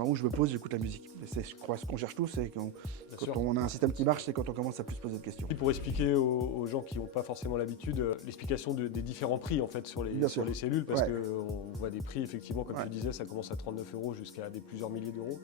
moment où je me pose, j'écoute la musique. Et c'est, je crois, ce qu'on cherche tous, c'est quand on a un système qui marche, c'est quand on commence à plus se poser de questions. Pour expliquer aux gens qui n'ont pas forcément l'habitude, l'explication des différents prix en fait sur les cellules, parce qu'on voit des prix effectivement, comme tu disais, ça commence à 39 € jusqu'à des plusieurs milliers d'euros.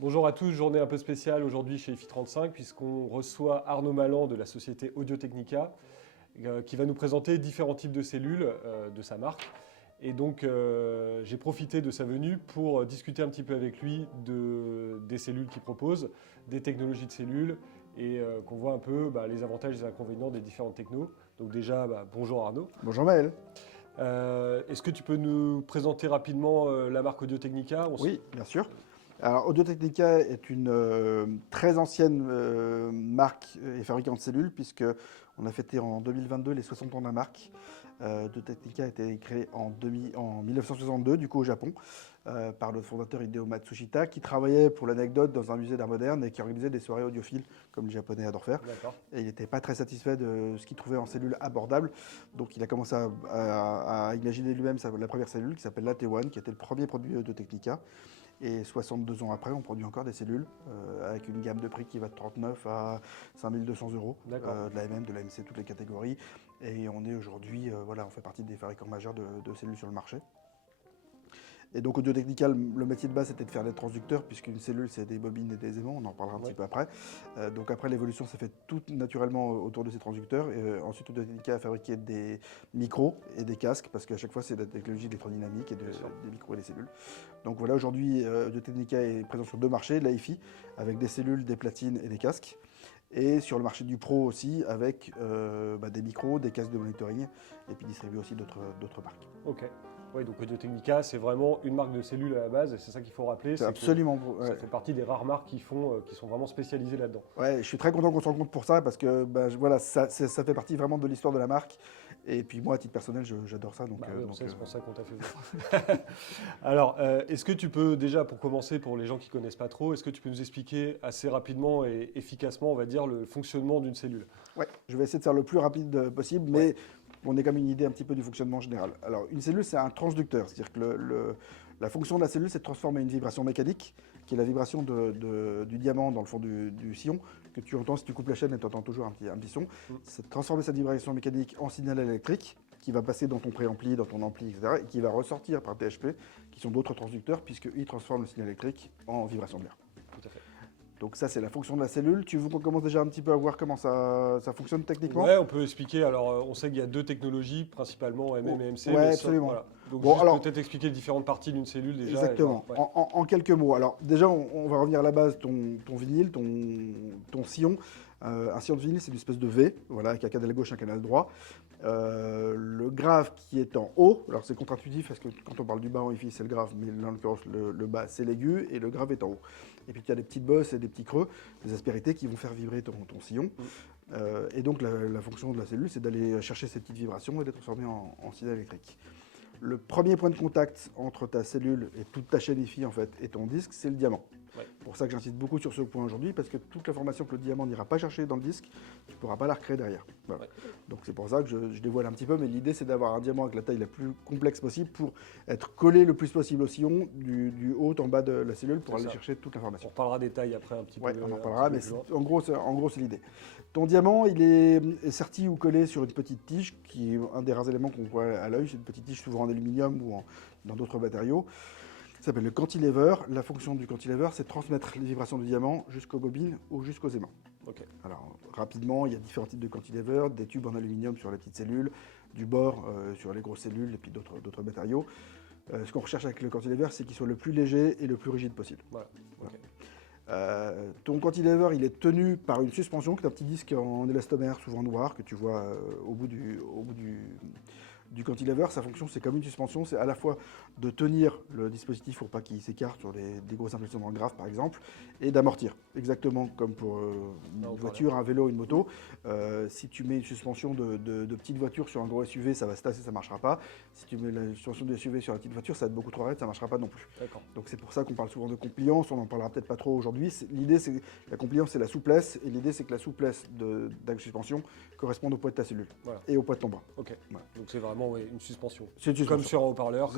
Bonjour à tous, journée un peu spéciale aujourd'hui chez EFI35 puisqu'on reçoit Arnaud Malan de la société Audio-Technica qui va nous présenter différents types de cellules de sa marque. Et donc j'ai profité de sa venue pour discuter un petit peu avec lui des cellules qu'il propose, des technologies de cellules et qu'on voit un peu les avantages et les inconvénients des différentes technos. Donc déjà, bonjour Arnaud. Bonjour Maël. Est-ce que tu peux nous présenter rapidement la marque Audio-Technica? Oui, bien sûr. Alors, Audio-Technica est une très ancienne marque et fabricant de cellules, puisqu'on a fêté en 2022 les 60 ans de la marque. Audio-Technica a été créée en 1962, du coup au Japon, par le fondateur Hideo Matsushita, qui travaillait, pour l'anecdote, dans un musée d'art moderne et qui organisait des soirées audiophiles, comme les Japonais adorent faire. Et il n'était pas très satisfait de ce qu'il trouvait en cellules abordables. Donc il a commencé à imaginer lui-même la première cellule, qui s'appelle l'AT1, qui était le premier produit Audio-Technica. Et 62 ans après, on produit encore des cellules avec une gamme de prix qui va de 39 à 5200 €, de l'AMM, de l'AMC, toutes les catégories. Et on est aujourd'hui, on fait partie des fabricants majeurs de cellules sur le marché. Et donc Audio-Technica, le métier de base, c'était de faire des transducteurs, puisqu'une cellule, c'est des bobines et des aimants, on en parlera un petit peu après. Donc après, l'évolution s'est faite tout naturellement autour de ces transducteurs. Et ensuite, Audio-Technica a fabriqué des micros et des casques, parce qu'à chaque fois, c'est la technologie d'électrodynamique et des micros et des cellules. Donc voilà, aujourd'hui, Audio-Technica est présent sur deux marchés, l'AIFI, avec des cellules, des platines et des casques. Et sur le marché du pro aussi, avec des micros, des casques de monitoring, et puis distribuer aussi d'autres marques. Ok. Oui, donc Audio-Technica, c'est vraiment une marque de cellules à la base, et c'est ça qu'il faut rappeler. C'est absolument. Ça fait partie des rares marques qui sont vraiment spécialisées là-dedans. Ouais, je suis très content qu'on se rende compte pour ça, parce que ça fait partie vraiment de l'histoire de la marque. Et puis moi, à titre personnel, j'adore ça. C'est pour ça qu'on t'a fait voir. Alors, est-ce que tu peux déjà, pour commencer, pour les gens qui ne connaissent pas trop, est-ce que tu peux nous expliquer assez rapidement et efficacement, on va dire, le fonctionnement d'une cellule? Ouais, je vais essayer de faire le plus rapide possible, mais on ait quand même une idée un petit peu du fonctionnement général. Alors, une cellule, c'est un transducteur, c'est-à-dire que la fonction de la cellule, c'est de transformer une vibration mécanique, qui est la vibration du diamant dans le fond du sillon, que tu entends si tu coupes la chaîne et tu entends toujours un petit son. C'est de transformer cette vibration mécanique en signal électrique, qui va passer dans ton préampli, dans ton ampli, etc., et qui va ressortir par THP, qui sont d'autres transducteurs, puisqu'ils transforment le signal électrique en vibration de l'air. Tout à fait. Donc ça, c'est la fonction de la cellule. Tu veux qu'on commence déjà un petit peu à voir comment ça fonctionne techniquement? Ouais, on peut expliquer. Alors, on sait qu'il y a deux technologies, principalement MM et MC. Oui, absolument. Voilà. Donc, peut-être expliquer les différentes parties d'une cellule déjà. Exactement. En quelques mots. Alors, déjà, on va revenir à la base, ton vinyle, ton sillon. Un sillon de vinyle, c'est une espèce de V, voilà, avec un canal gauche et un canal droit. Le grave qui est en haut, alors c'est contre-intuitif parce que quand on parle du bas en Wi-Fi, c'est le grave, mais en l'occurrence, le bas, c'est l'aigu et le grave est en haut. Et puis tu as des petites bosses et des petits creux, des aspérités qui vont faire vibrer ton sillon. Et donc la fonction de la cellule, c'est d'aller chercher ces petites vibrations et les transformer en signal électrique. Le premier point de contact entre ta cellule et toute ta chaîne Wi-Fi en fait, et ton disque, c'est le diamant. C'est pour ça que j'insiste beaucoup sur ce point aujourd'hui, parce que toute l'information que le diamant n'ira pas chercher dans le disque, tu ne pourras pas la recréer derrière. Voilà. Donc c'est pour ça que je dévoile un petit peu, mais l'idée c'est d'avoir un diamant avec la taille la plus complexe possible pour être collé le plus possible au sillon, du haut en bas de la cellule, pour aller chercher toute l'information. On parlera des tailles après un petit peu. On en parlera, mais en gros c'est l'idée. Ton diamant, il est serti ou collé sur une petite tige, qui est un des rares éléments qu'on voit à l'œil. C'est une petite tige souvent en aluminium ou dans d'autres matériaux. Ça s'appelle le cantilever. La fonction du cantilever, c'est de transmettre les vibrations du diamant jusqu'aux bobines ou jusqu'aux aimants. Alors, rapidement, il y a différents types de cantilever, des tubes en aluminium sur les petites cellules, du bore sur les grosses cellules et puis d'autres matériaux. Ce qu'on recherche avec le cantilever, c'est qu'il soit le plus léger et le plus rigide possible. Ton cantilever, il est tenu par une suspension, qui est un petit disque en élastomère, souvent noir, que tu vois au bout du cantilever, sa fonction, c'est comme une suspension, c'est à la fois de tenir le dispositif pour pas qu'il s'écarte sur des grosses impulsions dans le graphe, par exemple, et d'amortir. Exactement comme pour une voiture, un vélo, une moto. Si tu mets une suspension de petite voiture sur un gros SUV, ça va se tasser, ça ne marchera pas. Si tu mets la suspension de SUV sur la petite voiture, ça va être beaucoup trop raide, ça ne marchera pas non plus. Donc c'est pour ça qu'on parle souvent de compliance, on n'en parlera peut-être pas trop aujourd'hui. L'idée, c'est la compliance, c'est la souplesse, et l'idée, c'est que la souplesse de la suspension corresponde au poids de ta cellule et au poids de ton bras. Ok. Voilà. Donc c'est vraiment une suspension. C'est une suspension. Comme sur un haut-parleur.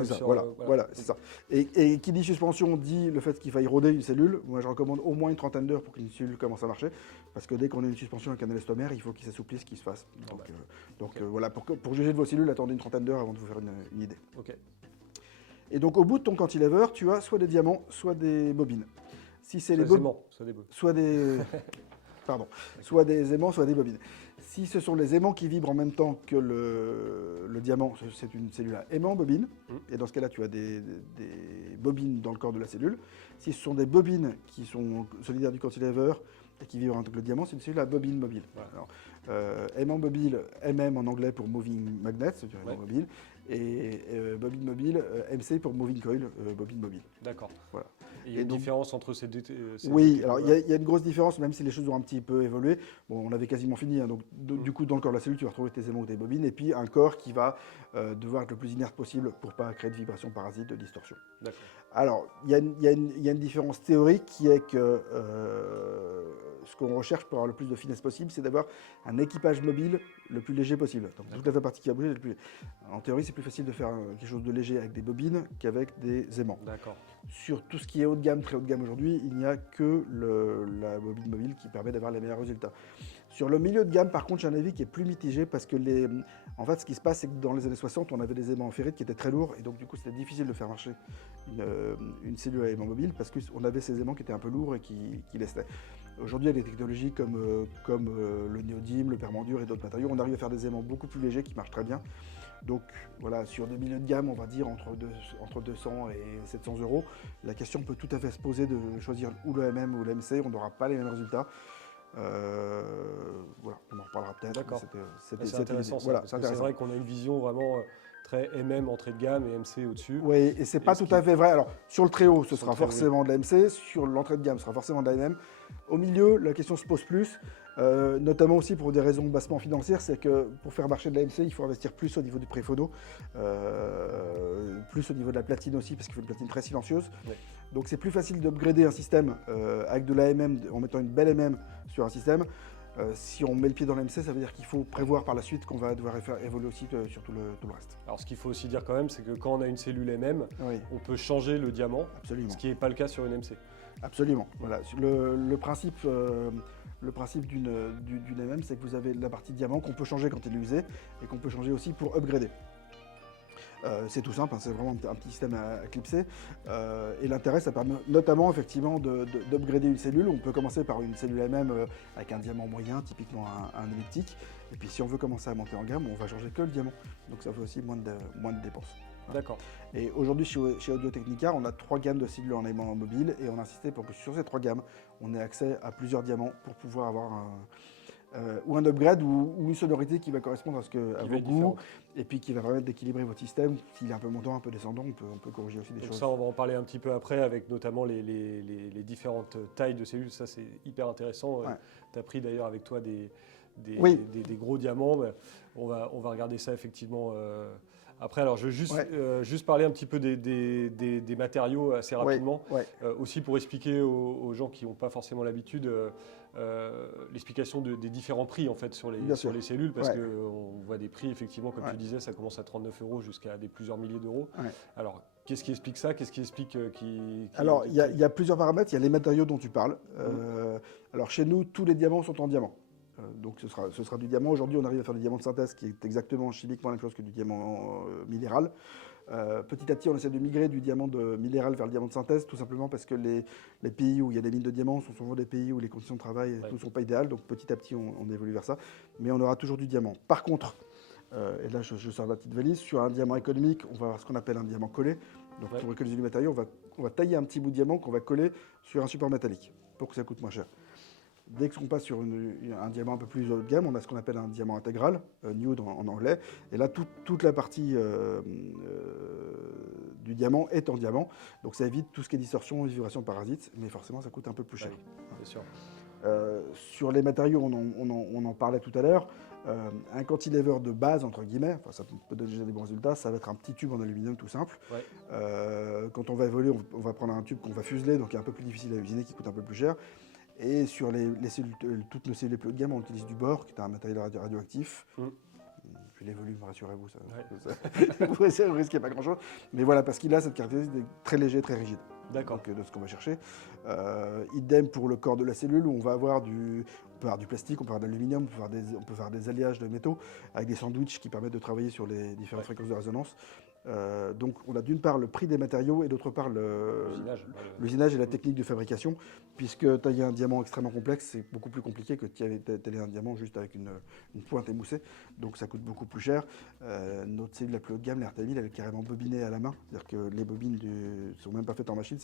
Voilà, c'est ça. Et qui dit suspension dit le fait qu'il faille roder une cellule. Moi, je recommande au moins une trentaine d'heures pour qu'une cellule commence à marcher, parce que dès qu'on a une suspension avec un élastomère, il faut qu'il s'assouplisse, qu'il se fasse. Donc voilà, pour juger de vos cellules, attendez une trentaine d'heures avant de vous faire une idée. Ok. Et donc au bout de ton cantilever, tu as soit des diamants, soit des bobines. Si c'est les aimants, soit des aimants, soit des bobines. Si ce sont les aimants qui vibrent en même temps que le diamant, c'est une cellule à aimant bobine. Et dans ce cas-là, tu as des bobines dans le corps de la cellule. Si ce sont des bobines qui sont solidaires du cantilever et qui vibrent avec le diamant, c'est une cellule à bobine mobile. Voilà. Alors, aimant mobile, MM en anglais pour moving magnet, c'est-à-dire aimant mobile. Et bobine mobile, MC pour moving coil, bobine mobile. D'accord. Voilà. Il y a une différence entre ces deux. Oui, alors il y a une grosse différence, même si les choses ont un petit peu évolué. Bon, on avait quasiment fini, hein, donc du coup, dans le corps de la cellule, tu vas retrouver tes aimants ou tes bobines, et puis un corps qui va devoir être le plus inerte possible pour ne pas créer de vibrations parasites, de distorsion. D'accord. Alors, il y a une différence théorique qui est que ce qu'on recherche pour avoir le plus de finesse possible, c'est d'avoir un équipage mobile le plus léger possible. Donc, toute la partie qui a bougé, le plus... En théorie, c'est plus facile de faire quelque chose de léger avec des bobines qu'avec des aimants. D'accord. Sur tout ce qui est haut de gamme, très haut de gamme aujourd'hui, il n'y a que la bobine mobile qui permet d'avoir les meilleurs résultats. Sur le milieu de gamme, par contre, j'ai un avis qui est plus mitigé parce que en fait, ce qui se passe, c'est que dans les années 60, on avait des aimants en ferrite qui étaient très lourds et donc du coup, c'était difficile de faire marcher une cellule à aimant mobile parce qu'on avait ces aimants qui étaient un peu lourds et qui lestaient. Aujourd'hui, il y a des technologies comme le néodyme, le permandur et d'autres matériaux. On arrive à faire des aimants beaucoup plus légers qui marchent très bien. Donc voilà, sur des milieux de gamme, on va dire entre 200 et 700 €, la question peut tout à fait se poser de choisir ou le MM ou le MC, on n'aura pas les mêmes résultats. Voilà, on en reparlera peut-être. D'accord. C'est intéressant. Voilà, c'est vrai qu'on a une vision vraiment très MM entrée de gamme et MC au-dessus. Oui, et c'est pas tout à fait vrai. Alors, sur le très haut, ce sera forcément de la MC. Sur l'entrée de gamme, ce sera forcément de la MM. Au milieu, la question se pose plus, notamment aussi pour des raisons bassement financières. C'est que pour faire marcher de la MC, il faut investir plus au niveau du pré-phono, plus au niveau de la platine aussi, parce qu'il faut une platine très silencieuse. Oui. Donc, c'est plus facile d'upgrader un système avec de la MM, en mettant une belle MM sur un système. Si on met le pied dans l'MC, ça veut dire qu'il faut prévoir par la suite qu'on va devoir faire évoluer aussi sur tout le reste. Alors ce qu'il faut aussi dire quand même, c'est que quand on a une cellule MM, on peut changer le diamant, ce qui n'est pas le cas sur une MC. Absolument. Voilà. Le principe d'une MM, c'est que vous avez la partie diamant qu'on peut changer quand il est usé et qu'on peut changer aussi pour upgrader. C'est tout simple, hein, c'est vraiment un petit système à clipser. Et l'intérêt, ça permet notamment effectivement d'upgrader une cellule. On peut commencer par une cellule MM avec un diamant moyen, typiquement un elliptique. Et puis si on veut commencer à monter en gamme, on va changer que le diamant. Donc ça fait aussi moins de dépenses. Voilà. D'accord. Et aujourd'hui, chez Audio-Technica, on a 3 gammes de cellules en aimant mobile et on a insisté pour que sur ces 3 gammes, on ait accès à plusieurs diamants pour pouvoir avoir ou un upgrade ou une sonorité qui va correspondre à vos goûts et puis qui va permettre d'équilibrer votre système. S'il est un peu montant, un peu descendant, on peut corriger aussi des choses. Ça, on va en parler un petit peu après avec notamment les différentes tailles de cellules. Ça, c'est hyper intéressant. Ouais. Tu as pris d'ailleurs avec toi des gros diamants. On va regarder ça effectivement après. Alors, je veux juste parler un petit peu des matériaux assez rapidement. Aussi pour expliquer aux gens qui n'ont pas forcément l'habitude l'explication des différents prix en fait sur les cellules, parce qu'on voit des prix effectivement, comme tu disais, ça commence à 39 € jusqu'à plusieurs milliers d'euros. Alors, qu'est-ce qui explique ça? Qu'est-ce qui explique Alors, il y a plusieurs paramètres. Il y a les matériaux dont tu parles. Alors, chez nous, tous les diamants sont en diamant. Donc, ce sera du diamant. Aujourd'hui, on arrive à faire du diamant de synthèse qui est exactement chimiquement la même chose que du diamant minéral. Petit à petit, on essaie de migrer du diamant minéral vers le diamant de synthèse, tout simplement parce que les pays où il y a des mines de diamants sont souvent des pays où les conditions de travail ne sont pas idéales. Donc, petit à petit, on évolue vers ça. Mais on aura toujours du diamant. Par contre, et là, je sors de la petite valise, sur un diamant économique, on va avoir ce qu'on appelle un diamant collé. Donc, pour économiser du matériau, on va tailler un petit bout de diamant qu'on va coller sur un support métallique pour que ça coûte moins cher. Dès qu'on passe sur un diamant un peu plus haut de gamme, on a ce qu'on appelle un diamant intégral, nude en anglais. Et là, toute la partie du diamant est en diamant. Donc ça évite tout ce qui est distorsion, vibration, parasites, mais forcément, ça coûte un peu plus cher. Oui, bien sûr. Sur les matériaux, on en parlait tout à l'heure. Un cantilever de base, entre guillemets, enfin, ça peut donner déjà des bons résultats, ça va être un petit tube en aluminium tout simple. Ouais. Quand on va évoluer, on va prendre un tube qu'on va fuseler, donc qui est un peu plus difficile à usiner, qui coûte un peu plus cher. Et sur les cellules, toutes nos cellules les plus haut de gamme, on utilise du bore, qui est un matériel radioactif. Puis les volumes, rassurez-vous, vous risquez pas grand-chose. Mais voilà, parce qu'il a cette caractéristique très léger, très rigide. D'accord. Donc, de ce qu'on va chercher. Idem pour le corps de la cellule, où on va avoir du plastique, on peut avoir de l'aluminium, on peut faire des alliages de métaux avec des sandwichs qui permettent de travailler sur les différentes fréquences de résonance. Donc on a d'une part le prix des matériaux et d'autre part l'usinage et la technique de fabrication, puisque tailler un diamant extrêmement complexe, c'est beaucoup plus compliqué que tailler un diamant juste avec une pointe émoussée, donc ça coûte beaucoup plus cher. Notre cellule la plus haut de gamme, l'RT1000, elle est carrément bobinée à la main, c'est-à-dire que les bobines ne sont même pas faites en machine,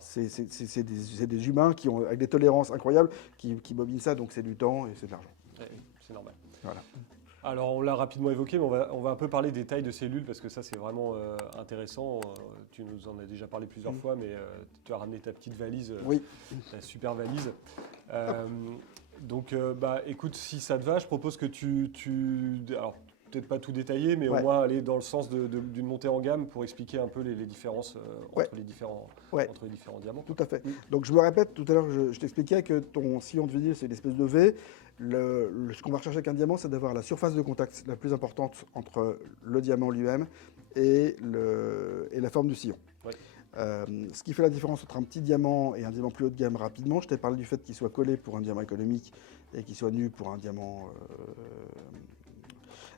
c'est des humains qui ont, avec des tolérances incroyables qui bobinent ça, donc c'est du temps et c'est de l'argent. Ouais, c'est normal. Voilà. Alors, on l'a rapidement évoqué, mais on va un peu parler des tailles de cellules, parce que ça, c'est vraiment intéressant. Tu nous en as déjà parlé plusieurs fois, mais tu as ramené ta petite valise, ta super valise. Donc, écoute, si ça te va, je propose que alors, peut-être pas tout détailler, mais au moins aller dans le sens d'une montée en gamme pour expliquer un peu les différences entre les différents diamants. Tout à fait. Donc je me répète, tout à l'heure je t'expliquais que ton sillon de vinyle c'est une espèce de V. Ce qu'on va rechercher avec un diamant, c'est d'avoir la surface de contact la plus importante entre le diamant lui-même et la forme du sillon. Ouais. Ce qui fait la différence entre un petit diamant et un diamant plus haut de gamme rapidement, je t'ai parlé du fait qu'il soit collé pour un diamant économique et qu'il soit nu pour un diamant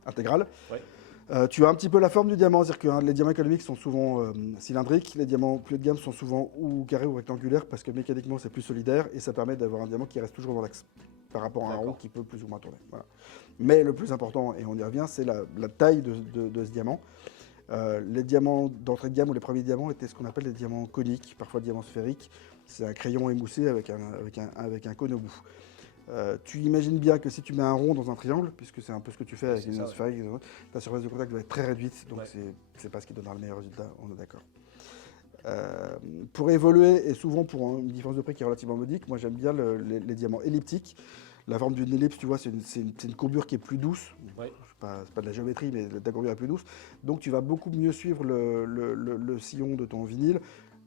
intégral. Ouais. Tu as un petit peu la forme du diamant, c'est-à-dire que les diamants économiques sont souvent cylindriques, les diamants plus haut de gamme sont souvent ou carrés ou rectangulaires parce que mécaniquement c'est plus solidaire et ça permet d'avoir un diamant qui reste toujours dans l'axe par rapport à un rond qui peut plus ou moins tourner. Voilà. Mais le plus important, et on y revient, c'est la taille de ce diamant. Les diamants d'entrée de gamme ou les premiers diamants étaient ce qu'on appelle des diamants coniques, parfois diamants sphériques. C'est un crayon émoussé avec un cône au bout. Tu imagines bien que si tu mets un rond dans un triangle, puisque c'est un peu ce que tu fais avec une sphérique, ta surface de contact va être très réduite, donc c'est pas ce qui donnera le meilleur résultat, on est d'accord. Pour évoluer, et souvent pour une différence de prix qui est relativement modique, moi j'aime bien les diamants elliptiques. La forme d'une ellipse, tu vois, c'est une courbure qui est plus douce. Ouais. C'est pas de la géométrie, mais la courbure est plus douce. Donc tu vas beaucoup mieux suivre le sillon de ton vinyle.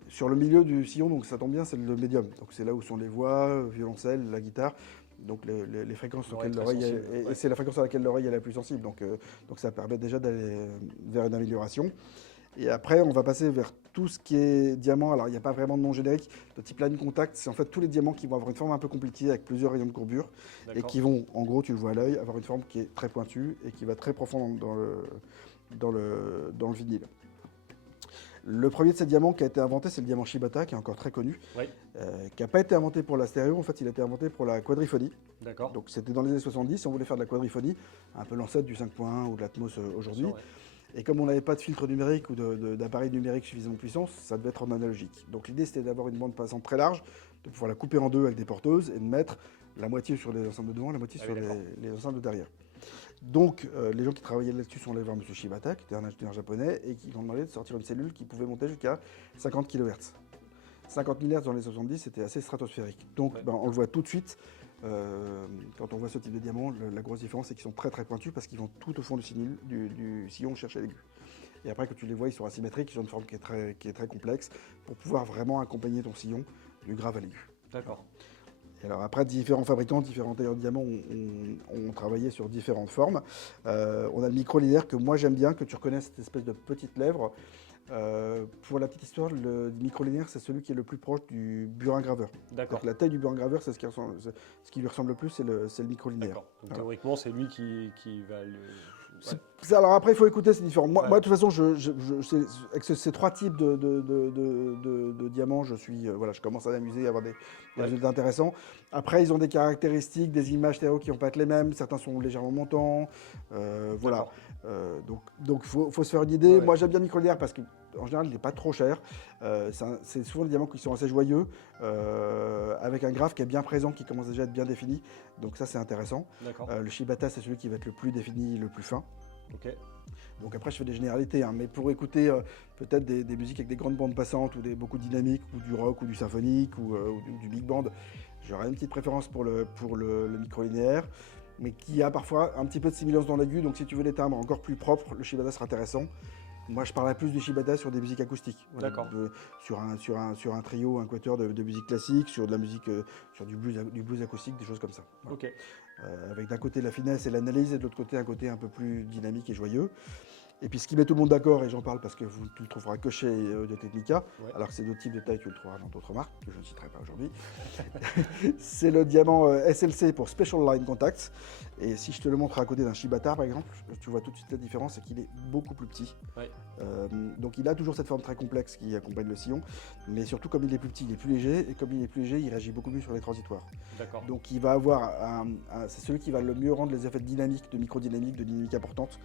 Sur le milieu du sillon, donc ça tombe bien, c'est le médium. Donc c'est là où sont les voix, violoncelle, la guitare. Donc les fréquences auxquelles l'oreille et c'est la fréquence à laquelle l'oreille est la plus sensible. Donc ça permet déjà d'aller vers une amélioration. Et après, on va passer vers tout ce qui est diamant. Alors, il n'y a pas vraiment de nom générique de type line contact. C'est en fait tous les diamants qui vont avoir une forme un peu compliquée avec plusieurs rayons de courbure et qui vont, en gros, tu le vois à l'œil, avoir une forme qui est très pointue et qui va très profond dans le vinyle. Le premier de ces diamants qui a été inventé, c'est le diamant Shibata, qui est encore très connu, qui n'a pas été inventé pour la stéréo, en fait, il a été inventé pour la quadriphonie. D'accord. Donc, c'était dans les années 70, si on voulait faire de la quadriphonie, un peu l'ancêtre du 5.1 ou de l'Atmos aujourd'hui. Et comme on n'avait pas de filtre numérique ou d'appareil numérique suffisamment puissant, ça devait être en analogique. Donc l'idée, c'était d'avoir une bande passante très large, de pouvoir la couper en deux avec des porteuses et de mettre la moitié sur les enceintes de devant, la moitié sur les enceintes de derrière. Donc les gens qui travaillaient là-dessus sont allés voir M. Shibata, qui était un ingénieur japonais, et qui lui ont demandé de sortir une cellule qui pouvait monter jusqu'à 50 kHz. 50 000 Hz dans les 70, c'était assez stratosphérique. Donc on le voit tout de suite. Quand on voit ce type de diamant, la grosse différence, c'est qu'ils sont très très pointus parce qu'ils vont tout au fond du sillon chercher l'aigu. Et après, quand tu les vois, ils sont asymétriques, ils ont une forme qui est très complexe pour pouvoir vraiment accompagner ton sillon du grave à l'aigu. D'accord. Et alors après, différents fabricants, différents tailleurs de diamants ont travaillé sur différentes formes. On a le micro-linéaire que moi j'aime bien, que tu reconnais cette espèce de petite lèvre. Pour la petite histoire, le micro-linéaire, c'est celui qui est le plus proche du burin graveur. D'accord. La taille du burin graveur, c'est ce qui lui ressemble le plus, c'est le micro-linéaire. D'accord. Donc théoriquement, c'est lui qui va le... Alors après, il faut écouter, c'est différent. Moi, de toute façon, avec ces trois types de diamants, je commence à m'amuser, à avoir des résultats intéressants. Après, ils ont des caractéristiques, des images stéréo qui ne vont pas être les mêmes. Certains sont légèrement montants. Voilà. Donc, faut se faire une idée. Moi, j'aime bien le micro-linéaire parce que en général, il n'est pas trop cher. C'est souvent des diamants qui sont assez joyeux, avec un graphe qui est bien présent, qui commence déjà à être bien défini. Donc ça, c'est intéressant. D'accord. Le Shibata, c'est celui qui va être le plus défini, le plus fin. Ok. Donc après, je fais des généralités, hein, mais pour écouter peut-être des musiques avec des grandes bandes passantes, ou beaucoup de dynamique, ou du rock, ou du symphonique, ou du big band, j'aurais une petite préférence pour le micro-linéaire, mais qui a parfois un petit peu de similance dans l'aigu. Donc si tu veux des timbres encore plus propres, le Shibata sera intéressant. Moi, je parlerais plus du Shibata sur des musiques acoustiques. Voilà, D'accord. sur un trio, un quatuor de musique classique, sur de la musique, sur du blues acoustique, des choses comme ça. Voilà. Ok. Avec d'un côté la finesse et l'analyse, et de l'autre côté un côté un peu plus dynamique et joyeux. Et puis ce qui met tout le monde d'accord, et j'en parle parce que tu le trouveras que chez Audio-Technica, Ouais. alors que c'est d'autres types de tailles, tu le trouveras dans d'autres marques, que je ne citerai pas aujourd'hui. C'est le diamant SLC pour Special Line Contact. Et si je te le montre à côté d'un Shibata, par exemple, tu vois tout de suite la différence, c'est qu'il est beaucoup plus petit. Ouais. Donc il a toujours cette forme très complexe qui accompagne le sillon, mais surtout comme il est plus petit, il est plus léger, et comme il est plus léger, il réagit beaucoup mieux sur les transitoires. D'accord. Donc il va avoir c'est celui qui va le mieux rendre les effets de dynamique, de microdynamique, de dynamique importante.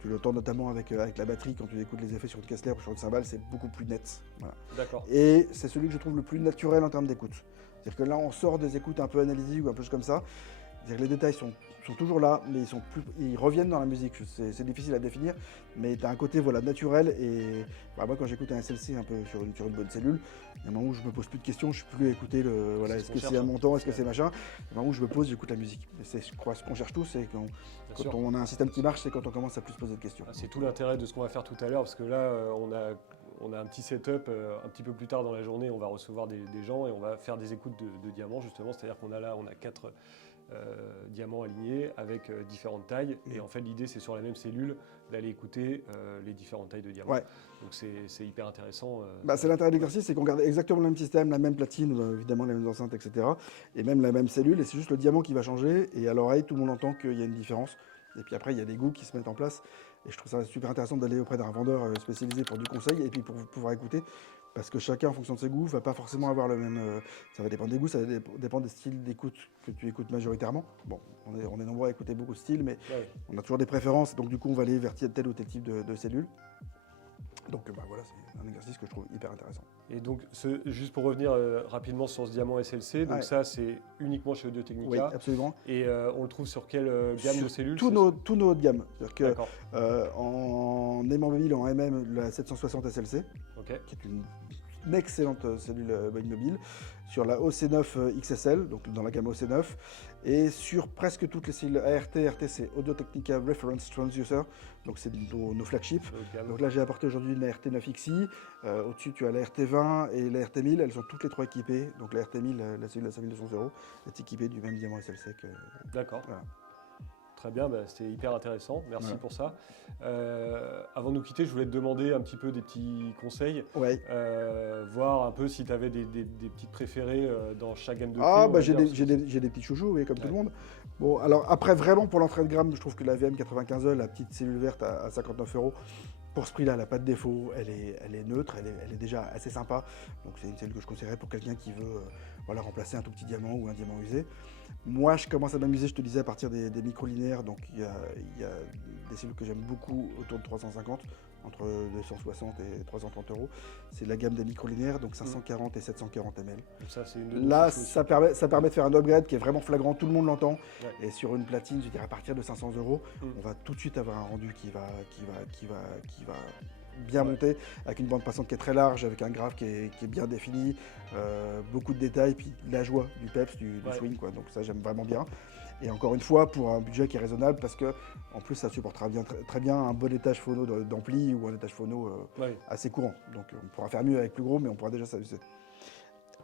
Tu l'entends notamment avec la batterie, quand tu écoutes les effets sur une Kessler ou sur une cymbale, c'est beaucoup plus net. Voilà. D'accord. Et c'est celui que je trouve le plus naturel en termes d'écoute. C'est-à-dire que là, on sort des écoutes un peu analytiques ou un peu comme ça. C'est-à-dire que les détails sont toujours là, mais ils reviennent dans la musique. C'est difficile à définir, mais tu as un côté voilà, naturel. Et moi, quand j'écoute un SLC un peu sur une bonne cellule, il y a un moment où je me pose plus de questions, je ne suis plus à écouter est-ce que c'est un montant, est-ce que c'est machin. Il y a un moment où je me pose, j'écoute la musique. Et je crois ce qu'on cherche tous, c'est quand on a un système qui marche, c'est quand on commence à plus se poser de questions. C'est tout l'intérêt de ce qu'on va faire tout à l'heure, parce que là, on a un petit setup. Un petit peu plus tard dans la journée, on va recevoir des gens et on va faire des écoutes de diamants, justement. C'est-à-dire qu'on a 4 diamants alignés avec différentes tailles. Et en fait, l'idée, c'est sur la même cellule d'aller écouter les différentes tailles de diamants. Ouais. Donc c'est hyper intéressant. C'est l'intérêt de l'exercice, c'est qu'on garde exactement le même système, la même platine, évidemment les mêmes enceintes, etc. Et même la même cellule, et c'est juste le diamant qui va changer. Et à l'oreille, tout le monde entend qu'il y a une différence. Et puis après, il y a des goûts qui se mettent en place. Et je trouve ça super intéressant d'aller auprès d'un vendeur spécialisé pour du conseil et puis pour pouvoir écouter. Parce que chacun, en fonction de ses goûts, va pas forcément avoir le même. Ça va dépendre des goûts, ça va dépendre des styles d'écoute que tu écoutes majoritairement. Bon, on est nombreux à écouter beaucoup de styles, mais Ouais. on a toujours des préférences. Donc du coup, on va aller vers tel ou tel type de cellule. Donc voilà, c'est un exercice que je trouve hyper intéressant. Et donc, juste pour revenir rapidement sur ce diamant SLC, donc Ouais. ça, c'est uniquement chez Oui, Audio-Technica. absolument. Et on le trouve sur quelle gamme de cellules Tous nos hauts de gamme. C'est-à-dire que D'accord. en aimant mobile, en MM, la 760 SLC, Ok. qui est une excellente cellule Boeing mobile, sur la OC9 XSL, donc dans la gamme OC9, et sur presque toutes les cellules ART, RTC, Audio-Technica Reference Transducer, donc c'est nos flagships. Haut de gamme. Donc là, j'ai apporté aujourd'hui la RT9XI. Au-dessus, tu as la RT20 et la RT1000. Elles sont toutes les trois équipées. Donc la RT1000, la cellule à 5200 euros, est équipée du même diamant SLC que. D'accord. Voilà. Très bien, c'était hyper intéressant. Merci Ouais. pour ça. Avant de nous quitter, je voulais te demander un petit peu des petits conseils. Ouais. Voir un peu si tu avais des petites préférées dans chaque gamme de prix. Ah, on va j'ai dire, des petits chouchous, oui, comme tout Ouais. le monde. Bon, alors après, vraiment, pour l'entrée de gamme, je trouve que la VM95E, la petite cellule verte à 59 euros, pour ce prix-là, elle n'a pas de défaut, elle est neutre, elle est déjà assez sympa. Donc c'est une cellule que je conseillerais pour quelqu'un qui veut remplacer un tout petit diamant ou un diamant usé. Moi, je commence à m'amuser, je te disais, à partir des micro-linéaires. Donc il y a des cellules que j'aime beaucoup autour de 350, entre 260 et 330 euros. C'est la gamme des micro-linéaires, donc 540 et 740 ml. Donc ça, c'est une de nos Là, chouchous aussi. ça permet de faire un upgrade qui est vraiment flagrant, tout le monde l'entend. Ouais. Et sur une platine, je dirais à partir de 500 euros, Mm. on va tout de suite avoir un rendu qui va bien monter, avec une bande passante qui est très large, avec un graphe qui est bien défini, beaucoup de détails, puis de la joie, du peps, du Ouais. swing, quoi. Donc ça, j'aime vraiment bien. Et encore une fois, pour un budget qui est raisonnable, parce que en plus, ça supportera très bien un bon étage phono d'ampli ou un étage phono Ouais. assez courant. Donc on pourra faire mieux avec plus gros, mais on pourra déjà s'amuser.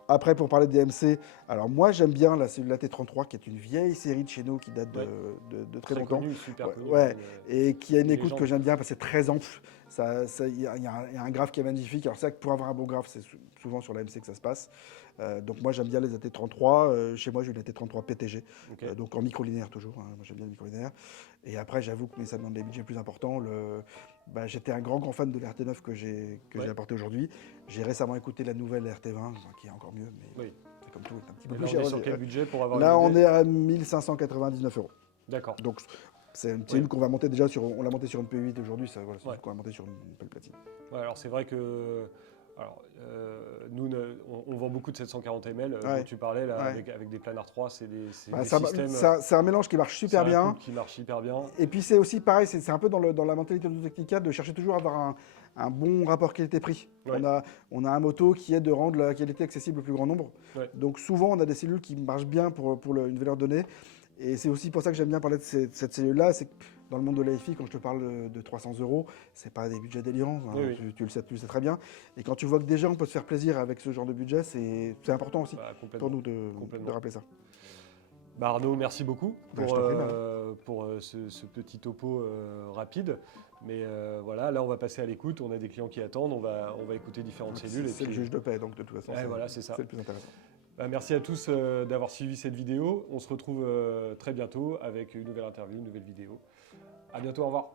Après, pour parler des MC, alors moi j'aime bien la cellule AT33 qui est une vieille série de chez nous qui date Ouais. de très longtemps. Connu, super Ouais, connu. ouais. Et qui a une Une écoute légende. que j'aime bien parce que c'est très ample. Il y a un graphe qui est magnifique. Alors c'est vrai que pour avoir un bon graphe, c'est souvent sur la MC que ça se passe. Donc moi j'aime bien les AT33. Chez moi j'ai une AT33 PTG, Ok. donc en micro-linéaire toujours. Hein. Moi j'aime bien le micro-linéaire. Et après j'avoue que ça demande des budgets plus importants. J'étais un grand fan de l'RT9 que j'ai Ouais. apporté aujourd'hui. J'ai récemment écouté la nouvelle RT20 qui est encore mieux, mais Oui. c'est comme tout, c'est un petit Et peu là, plus on cher. est sur quel budget pour avoir Là une on idée est à 1599 euros. D'accord. Donc C'est une cellule qu'on va monter déjà on l'a monté sur une P8 aujourd'hui, c'est une Ouais. qu'on va monter sur une Intel Platine. Ouais, alors c'est vrai que nous, on vend beaucoup de 740 ml Ouais. dont tu parlais là, Ouais. avec des planars 3, c'est des Bah, systèmes. c'est un mélange qui marche super c'est un bien. couple qui marche hyper bien. Et puis c'est aussi pareil, c'est un peu dans la mentalité de Technica de chercher toujours à avoir un bon rapport qualité-prix. Ouais. On a un motto qui est de rendre la qualité accessible au plus grand nombre. Ouais. Donc souvent on a des cellules qui marchent bien pour une valeur donnée. Et c'est aussi pour ça que j'aime bien parler de cette cellule-là, c'est que dans le monde de l'AFI, quand je te parle de 300 €, c'est pas des budgets délirants, hein, Oui, oui. tu le sais très bien. Et quand tu vois que déjà on peut se faire plaisir avec ce genre de budget, c'est important aussi Bah, pour nous complètement. de rappeler ça. Bah, Arnaud, merci beaucoup Bah, je t'en prie, pour ce petit topo rapide. Mais voilà, là on va passer à l'écoute, on a des clients qui attendent, on va écouter différentes cellules. C'est le juge de paix, donc de toute façon, voilà, c'est ça. c'est le plus intéressant. Bah, merci à tous d'avoir suivi cette vidéo. On se retrouve très bientôt avec une nouvelle interview, une nouvelle vidéo. À bientôt, au revoir.